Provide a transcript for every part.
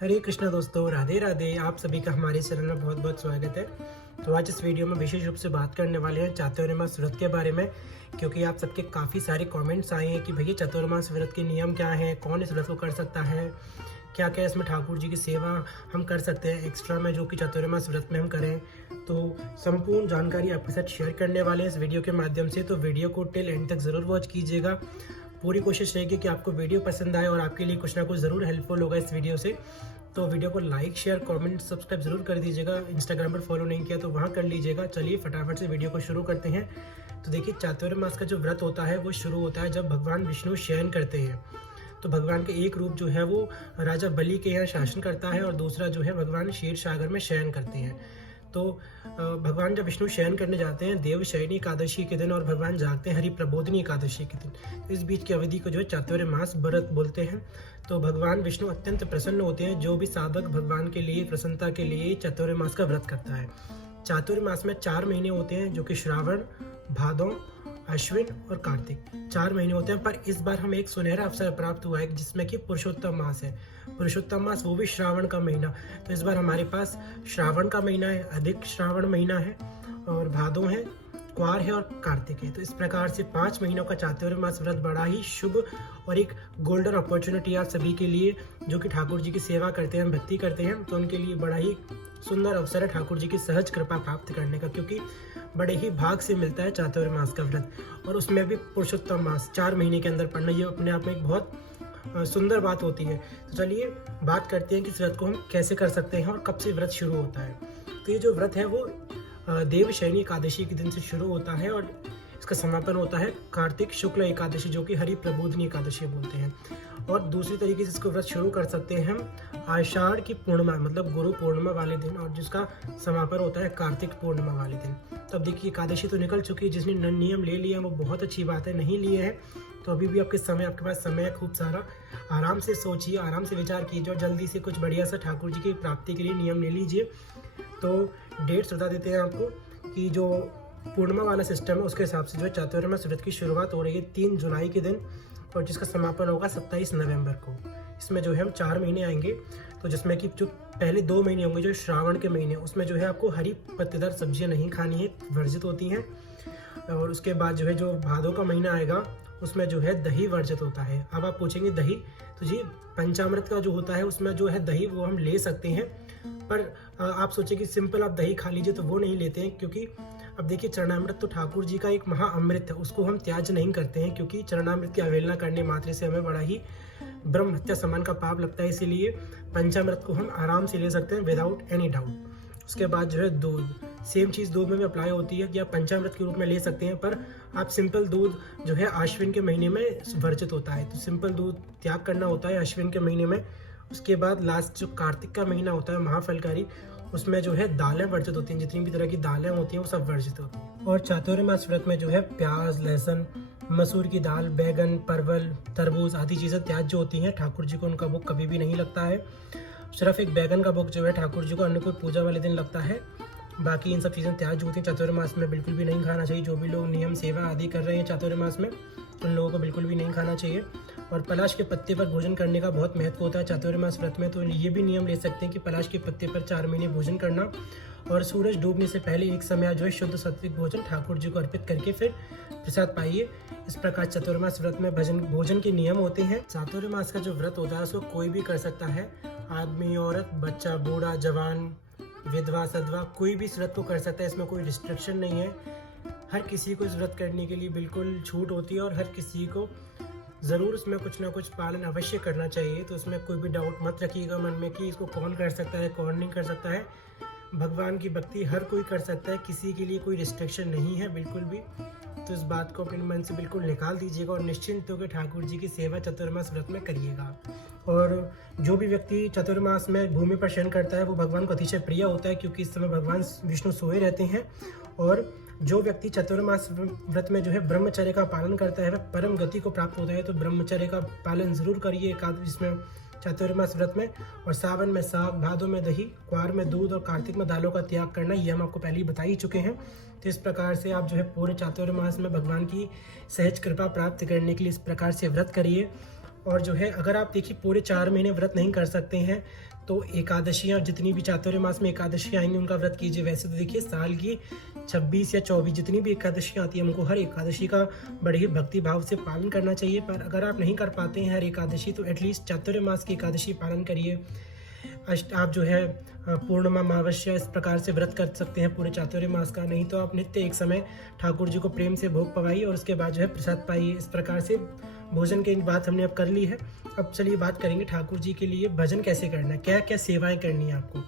हरे कृष्णा दोस्तों, राधे राधे। आप सभी का हमारे चैनल में बहुत बहुत स्वागत है। तो आज इस वीडियो में विशेष रूप से बात करने वाले हैं चातुर्मास व्रत के बारे में, क्योंकि आप सबके काफ़ी सारे कमेंट्स आए हैं कि भैया चातुर्मास व्रत के नियम क्या हैं, कौन इस व्रत को कर सकता है, क्या क्या इसमें ठाकुर जी की सेवा हम कर सकते हैं एक्स्ट्रा में जो कि चातुर्मास व्रत में हम करें। तो संपूर्ण जानकारी आपके साथ शेयर करने वाले हैं इस वीडियो के माध्यम से। तो वीडियो को टिल एंड तक ज़रूर वॉच कीजिएगा। पूरी कोशिश रहेगी कि आपको वीडियो पसंद आए और आपके लिए कुछ ना कुछ ज़रूर हेल्पफुल होगा इस वीडियो से। तो वीडियो को लाइक शेयर कमेंट सब्सक्राइब ज़रूर कर दीजिएगा। इंस्टाग्राम पर फॉलो नहीं किया तो वहाँ कर लीजिएगा। चलिए फटाफट से वीडियो को शुरू करते हैं। तो देखिए, चातुर्मास का जो व्रत होता है वो शुरू होता है जब भगवान विष्णु शयन करते हैं। तो भगवान के एक रूप जो है वो राजा बलि के यहाँ शासन करता है और दूसरा जो है भगवान क्षीर सागर में शयन करते हैं। तो भगवान जब विष्णु शयन करने जाते हैं देवशयनी एकादशी के दिन और भगवान जागते हैं हरि प्रबोधिनी एकादशी के दिन। तो इस बीच की अवधि को जो है चातुर्मास व्रत बोलते हैं। तो भगवान विष्णु अत्यंत प्रसन्न होते हैं जो भी साधक भगवान के लिए प्रसन्नता के लिए चातुर्मास का व्रत करता है। चातुर्मास में 4 महीने होते हैं जो कि श्रावण, भादौ, अश्विन और कार्तिक 4 महीने होते हैं। पर इस बार हमें एक सुनहरा अवसर प्राप्त हुआ है जिसमें कि पुरुषोत्तम मास है। पुरुषोत्तम मास वो भी श्रावण का महीना। तो इस बार हमारे पास श्रावण का महीना है, अधिक श्रावण महीना है, और भादौ है, क्वार है और कार्तिक है। तो इस प्रकार से 5 महीनों का चातुर्मास व्रत बड़ा ही शुभ और एक गोल्डन अपॉर्चुनिटी आप सभी के लिए जो कि ठाकुर जी की सेवा करते हैं, भक्ति करते हैं, तो उनके लिए बड़ा ही सुंदर अवसर है ठाकुर जी की सहज कृपा प्राप्त करने का, क्योंकि बड़े ही भाग से मिलता है चातुर्मास का व्रत, और उसमें भी पुरुषोत्तम मास 4 महीने के अंदर पढ़ना, ये अपने आप में एक बहुत सुंदर बात होती है। तो चलिए बात करते हैं कि इस व्रत को हम कैसे कर सकते हैं और कब से व्रत शुरू होता है। तो ये जो व्रत है वो देवशयनी एकादशी के दिन से शुरू होता है और इसका समापन होता है कार्तिक शुक्ल एकादशी जो कि हरि प्रबोधिनी एकादशी बोलते हैं। और दूसरी तरीके से इसको व्रत शुरू कर सकते हैं हम आषाढ़ की पूर्णिमा मतलब गुरु पूर्णिमा वाले दिन, और जिसका समापन होता है कार्तिक पूर्णिमा वाले दिन। तब देखिए एकादशी तो निकल चुकी है, जिसने नियम ले लिया वो बहुत अच्छी बात है, नहीं लिए हैं तो अभी भी आपके पास समय है खूब सारा। आराम से सोचिए, आराम से विचार कीजिए और जल्दी से कुछ बढ़िया सा ठाकुर जी की प्राप्ति के लिए नियम ले लीजिए। तो डेट्स बता देते हैं आपको कि जो पूर्णिमा वाला सिस्टम है उसके हिसाब से जो है चातुर्मास व्रत की शुरुआत हो रही है 3 जुलाई के दिन और जिसका समापन होगा 27 नवंबर को। इसमें जो है हम 4 महीने आएंगे, तो जिसमें कि जो पहले 2 महीने होंगे जो श्रावण के महीने, उसमें जो है आपको हरी पत्तेदार सब्जियां नहीं खानी है, वर्जित होती हैं। और उसके बाद जो है जो भादों का महीना आएगा उसमें जो है दही वर्जित होता है। अब आप पूछेंगे दही, तो जी पंचामृत का जो होता है उसमें जो है दही वो हम ले सकते हैं, पर आप सोचे कि सिंपल आप दही खा लीजिए तो वो नहीं लेते हैं, क्योंकि अब देखिए चरणामृत तो ठाकुर जी का एक महाअमृत है, उसको हम त्याज नहीं करते हैं, क्योंकि चरणामृत की अवहेलना करने मात्र से हमें बड़ा ही ब्रह्म हत्या समान का पाप लगता है। इसीलिए पंचामृत को हम आराम से ले सकते हैं विदाउट एनी डाउट। उसके बाद जो है दूध, सेम चीज़ दूध में भी अप्लाई होती है कि आप पंचामृत के रूप में ले सकते हैं, पर आप सिंपल दूध जो है आश्विन के महीने में वर्जित होता है, तो सिंपल दूध त्याग करना होता है आश्विन के महीने में। उसके बाद लास्ट जो कार्तिक का महीना होता है महाफलकारी, उसमें जो है दालें वर्जित होती हैं, जितनी भी तरह की दालें होती हैं वो सब वर्जित होती हैं। और चातुर्मास व्रत में जो है प्याज, लहसुन, मसूर की दाल, बैगन, परवल, तरबूज आदि चीज़ें त्याज्य होती हैं। ठाकुर जी को उनका भोग कभी भी नहीं लगता है। सिर्फ एक बैगन का भोग जो है ठाकुर जी को अन्य कोई पूजा वाले दिन लगता है, बाकी इन सब चीज़ें त्याज्य होती हैं। चातुर्मास में बिल्कुल भी नहीं खाना चाहिए। जो भी लोग नियम सेवा आदि कर रहे हैं चातुर्मास में उन लोगों को बिल्कुल भी नहीं खाना चाहिए। और पलाश के पत्ते पर भोजन करने का बहुत महत्व होता है चातुर्मास व्रत में, तो ये भी नियम ले सकते हैं कि पलाश के पत्ते पर 4 महीने भोजन करना और सूरज डूबने से पहले एक समय जो है शुद्ध सात्विक भोजन ठाकुर जी को अर्पित करके फिर प्रसाद पाइए। इस प्रकार चातुर्मास व्रत में भोजन के नियम होते हैं। चातुर्मास का जो व्रत होता है उसको कोई भी कर सकता है, आदमी, औरत, बच्चा, बूढ़ा, जवान, विधवा, सधवा, कोई भी इस व्रत को कर सकता है। इसमें कोई रिस्ट्रिक्शन नहीं है। हर किसी को इस व्रत करने के लिए बिल्कुल छूट होती है और हर किसी को ज़रूर इसमें कुछ ना कुछ पालन अवश्य करना चाहिए। तो इसमें कोई भी डाउट मत रखिएगा मन में कि इसको कौन कर सकता है कौन नहीं कर सकता है। भगवान की भक्ति हर कोई कर सकता है, किसी के लिए कोई रिस्ट्रिक्शन नहीं है बिल्कुल भी। तो इस बात को अपने मन से बिल्कुल निकाल दीजिएगा और निश्चिंत होकर ठाकुर जी की सेवा चातुर्मास व्रत में करिएगा। और जो भी व्यक्ति चातुर्मास में भूमि पर शयन करता है वो भगवान को अतिशय प्रिय होता है, क्योंकि इस समय भगवान विष्णु सोए रहते हैं। और जो व्यक्ति चातुर्मास व्रत में जो है ब्रह्मचर्य का पालन करता है वह परम गति को प्राप्त होता है। तो ब्रह्मचर्य का पालन जरूर करिए इसमें चातुर्मास व्रत में। और सावन में साग, भादों में दही, क्वार में दूध और कार्तिक में दालों का त्याग करना, ये हम आपको पहले ही बता ही चुके हैं। तो इस प्रकार से आप जो है पूरे चातुर्मास में भगवान की सहज कृपा प्राप्त करने के लिए इस प्रकार से व्रत करिए। और जो है अगर आप देखिए पूरे 4 महीने व्रत नहीं कर सकते हैं तो एकादशियाँ जितनी भी चातुर्य मास में एकादशियाँ आएंगी उनका व्रत कीजिए। वैसे तो देखिए साल की 26 या 24 जितनी भी एकादशियाँ आती है हमको हर एकादशी का बड़े ही भक्ति भाव से पालन करना चाहिए। पर अगर आप नहीं कर पाते हैं हर एकादशी तो एटलीस्ट चातुर्य मास की एकादशी पालन करिए। आप जो है पूर्णिमा अमावस्या इस प्रकार से व्रत कर सकते हैं पूरे चातुर्य मास का। नहीं तो आप नित्य एक समय ठाकुर जी को प्रेम से भोग पवाइए और उसके बाद जो है प्रसाद पाइए। इस प्रकार से भोजन की बात हमने अब कर ली है। अब चलिए बात करेंगे ठाकुर जी के लिए भजन कैसे करना है, क्या क्या सेवाएं करनी है आपको।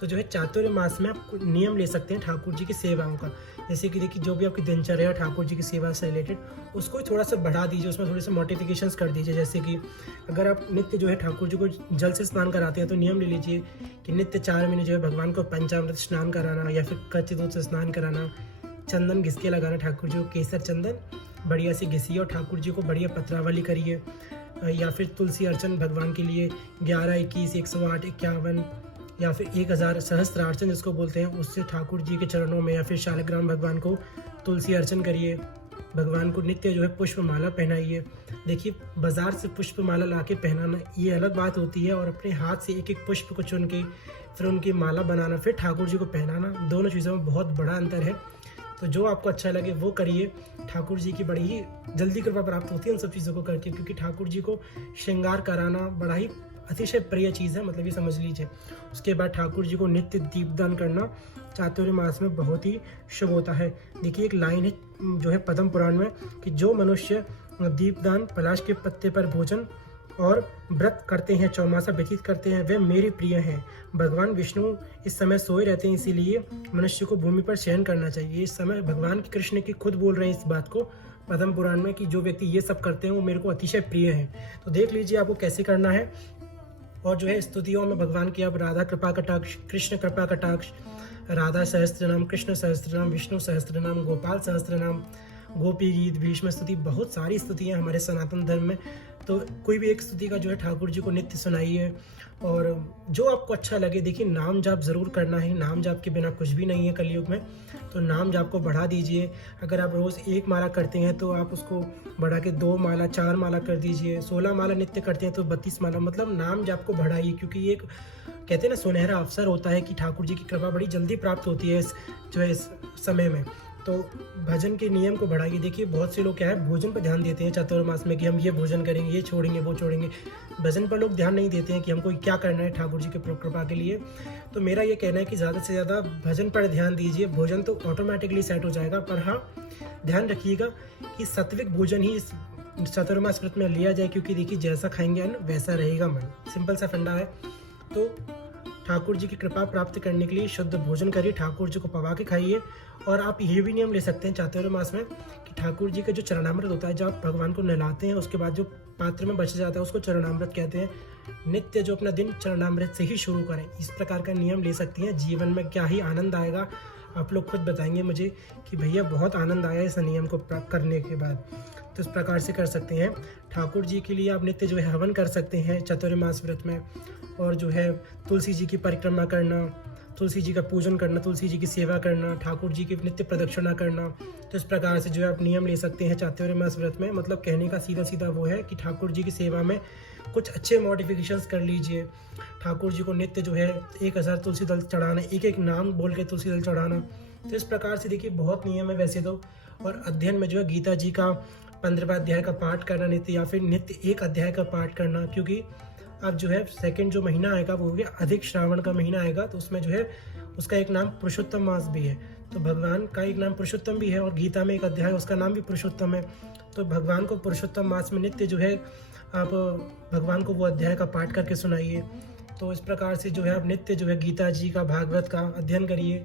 तो जो है चातुर्य मास में आप नियम ले सकते हैं ठाकुर जी की सेवाओं का। जैसे कि देखिए जो भी आपकी दिनचर्या है ठाकुर जी की सेवा से रिलेटेड उसको थोड़ा सा बढ़ा दीजिए, उसमें थोड़े से मॉडिफिकेशंस कर दीजिए। जैसे कि अगर आप नित्य जो है ठाकुर जी को जल से स्नान कराते हैं तो नियम ले लीजिए कि नित्य 4 महीने जो है भगवान को पंचामृत स्नान कराना या फिर कच्चे दूध से स्नान कराना, चंदन घिस के लगाना ठाकुर जी को, केसर चंदन बढ़िया से घिसिए और ठाकुर जी को बढ़िया पत्रावली करिए। या फिर तुलसी अर्चन भगवान के लिए 11, 21, 108, 51 या फिर 1000 सहस्त्रार्चन जिसको बोलते हैं उससे ठाकुर जी के चरणों में या फिर शालिग्राम भगवान को तुलसी अर्चन करिए। भगवान को नित्य जो है पुष्पमाला पहनाइए। देखिए बाजार से पुष्पमाला ला के पहनाना ये अलग बात होती है और अपने हाथ से एक एक पुष्प को चुन के फिर उनकी माला बनाना फिर ठाकुर जी को पहनाना, दोनों चीज़ों में बहुत बड़ा अंतर है। तो जो आपको अच्छा लगे वो करिए। ठाकुर जी की बड़ी ही जल्दी कृपा प्राप्त होती है उन सब चीज़ों को करके, क्योंकि ठाकुर जी को श्रृंगार कराना बड़ा ही अतिशय प्रिय चीज़ है, मतलब ये समझ लीजिए। उसके बाद ठाकुर जी को नित्य दीपदान करना चातुर्य मास में बहुत ही शुभ होता है। देखिए एक लाइन है जो है पद्म पुराण में कि जो मनुष्य दीपदान, पलाश के पत्ते पर भोजन और व्रत करते हैं, चौमासा व्यतीत करते हैं, वे मेरे प्रिय हैं। भगवान विष्णु इस समय सोए रहते हैं, इसीलिए मनुष्य को भूमि पर शयन करना चाहिए। इस समय भगवान कृष्ण की खुद बोल रहे हैं इस बात को पद्म पुराण में कि जो व्यक्ति ये सब करते हैं वो मेरे को अतिशय प्रिय है। तो देख लीजिए आपको कैसे करना है। और जो है स्तुतियों में भगवान की अब राधा कृपा कटाक्ष, कृष्ण कृपा कटाक्ष, राधा सहस्त्रनाम, कृष्ण सहस्त्रनाम, विष्णु सहस्त्रनाम, गोपाल सहस्त्रनाम, गोपी गीत, भीष्म स्तुति, बहुत सारी स्तुतियाँ हमारे सनातन धर्म में। तो कोई भी एक स्तुति का जो है ठाकुर जी को नित्य सुनाइए और जो आपको अच्छा लगे। देखिए नाम जाप ज़रूर करना है, नाम जाप के बिना कुछ भी नहीं है कलयुग में। तो नाम जाप को बढ़ा दीजिए। अगर आप रोज़ 1 माला करते हैं तो आप उसको बढ़ा के 2 माला, 4 माला कर दीजिए। 16 माला नित्य करते हैं तो 32 माला, मतलब नाम जाप को बढ़ाइए। क्योंकि ये एक कहते हैं ना सुनहरा अवसर होता है कि ठाकुर जी की कृपा बड़ी जल्दी प्राप्त होती है इस समय में। तो भजन के नियम को बढ़ाइए। देखिए बहुत से लोग क्या है भोजन पर ध्यान देते हैं चातुर्मास में कि हम ये भोजन करेंगे, ये छोड़ेंगे, वो छोड़ेंगे। भजन पर लोग ध्यान नहीं देते हैं कि हमको क्या करना है ठाकुर जी के कृपा के लिए। तो मेरा ये कहना है कि ज़्यादा से ज़्यादा भजन पर ध्यान दीजिए। भोजन तो ऑटोमेटिकली सेट हो जाएगा, पर हाँ ध्यान रखिएगा कि सात्विक भोजन ही इस चातुर्मास व्रत में लिया जाए, क्योंकि देखिए जैसा खाएंगे अन्न वैसा रहेगा मन, सिंपल सा फंडा है। तो ठाकुर जी की कृपा प्राप्त करने के लिए शुद्ध भोजन करिए, ठाकुर जी को पवा के खाइए। और आप ये भी नियम ले सकते हैं चातुर्य मास में कि ठाकुर जी का जो चरणामृत होता है, जब आप भगवान को नहलाते हैं उसके बाद जो पात्र में बच जाता है उसको चरणामृत कहते हैं। नित्य जो अपना दिन चरणामृत से ही शुरू करें, इस प्रकार का नियम ले सकती हैं। जीवन में क्या ही आनंद आएगा, आप लोग खुद बताएंगे मुझे कि भैया बहुत आनंद आया इस नियम को करने के बाद। तो इस प्रकार से कर सकते हैं। ठाकुर जी के लिए आप नित्य जो है हवन कर सकते हैं चातुर्य मास व्रत में। और जो है तुलसी जी की परिक्रमा करना, तुलसी जी का पूजन करना, तुलसी जी की सेवा करना, ठाकुर जी की नित्य प्रदक्षिणा करना। तो इस प्रकार से जो है आप नियम ले सकते हैं चातुर्य मास व्रत में। मतलब कहने का सीधा सीधा वो है कि ठाकुर जी की सेवा में कुछ अच्छे मॉडिफिकेशंस कर लीजिए। ठाकुर जी को नित्य जो है 1000 तुलसी दल चढ़ाना, एक एक नाम बोल के तुलसी दल चढ़ाना। तो इस प्रकार से देखिए बहुत नियम है वैसे तो। और अध्ययन में जो है गीता जी का 15वां अध्याय का पाठ करना नित्य, या फिर नित्य 1 अध्याय का पाठ करना। क्योंकि अब जो है सेकंड जो महीना आएगा वो हो गया अधिक श्रावण का महीना आएगा, तो उसमें जो है उसका एक नाम पुरुषोत्तम मास भी है। तो भगवान का एक नाम पुरुषोत्तम भी है और गीता में एक अध्याय उसका नाम भी पुरुषोत्तम है। तो भगवान को पुरुषोत्तम मास में नित्य जो है आप भगवान को वो अध्याय का पाठ करके सुनाइए। तो इस प्रकार से जो है आप नित्य जो है गीता जी का, भागवत का अध्ययन करिए,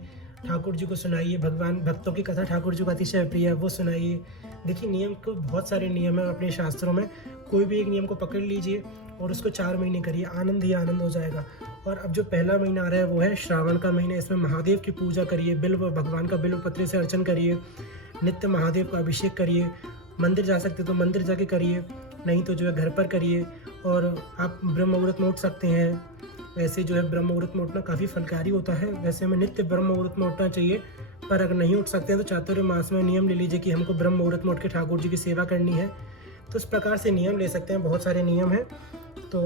ठाकुर जी को सुनाइए। भगवान भक्तों की कथा ठाकुर जी को अतिशय प्रिय है, वो सुनाइए। देखिए नियम को बहुत सारे नियम है अपने शास्त्रों में, कोई भी एक नियम को पकड़ लीजिए और उसको 4 महीने करिए, आनंद ही आनंद हो जाएगा। और अब जो पहला महीना आ रहा है वो है श्रावण का महीना। इसमें महादेव की पूजा करिए, भगवान का बिल्व पत्र से अर्चन करिए, नित्य महादेव का अभिषेक करिए। मंदिर जा सकते तो मंदिर जाके करिए, नहीं तो जो है घर पर करिए। और आप ब्रह्म मुहूर्त में उठ सकते हैं। वैसे जो है ब्रह्म मुहूर्त में उठना काफ़ी फलकारी होता है, वैसे हमें नित्य ब्रह्म मुहूर्त में उठना चाहिए। पर अगर नहीं उठ सकते हैं तो चातुर्य मास में नियम ले लीजिए कि हमको ब्रह्म मुहूर्त में उठ के ठाकुर जी की सेवा करनी है। तो इस प्रकार से नियम ले सकते हैं, बहुत सारे नियम हैं। तो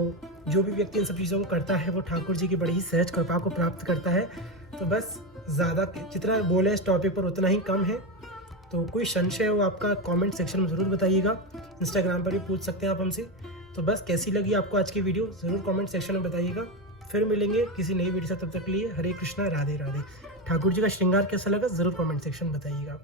जो भी व्यक्ति इन सब चीज़ों को करता है वो ठाकुर जी की बड़ी ही सहज कृपा को प्राप्त करता है। तो बस ज़्यादा जितना बोले इस टॉपिक पर उतना ही कम है। तो कोई संशय हो आपका कमेंट सेक्शन में ज़रूर बताइएगा, इंस्टाग्राम पर भी पूछ सकते हैं आप हमसे। तो बस कैसी लगी आपको आज की वीडियो ज़रूर कमेंट सेक्शन में बताइएगा। फिर मिलेंगे किसी नई वीडियो से, तब तक के लिए हरे कृष्णा, राधे राधे। ठाकुर जी का श्रृंगार कैसा लगा ज़रूर कमेंट सेक्शन में बताइएगा।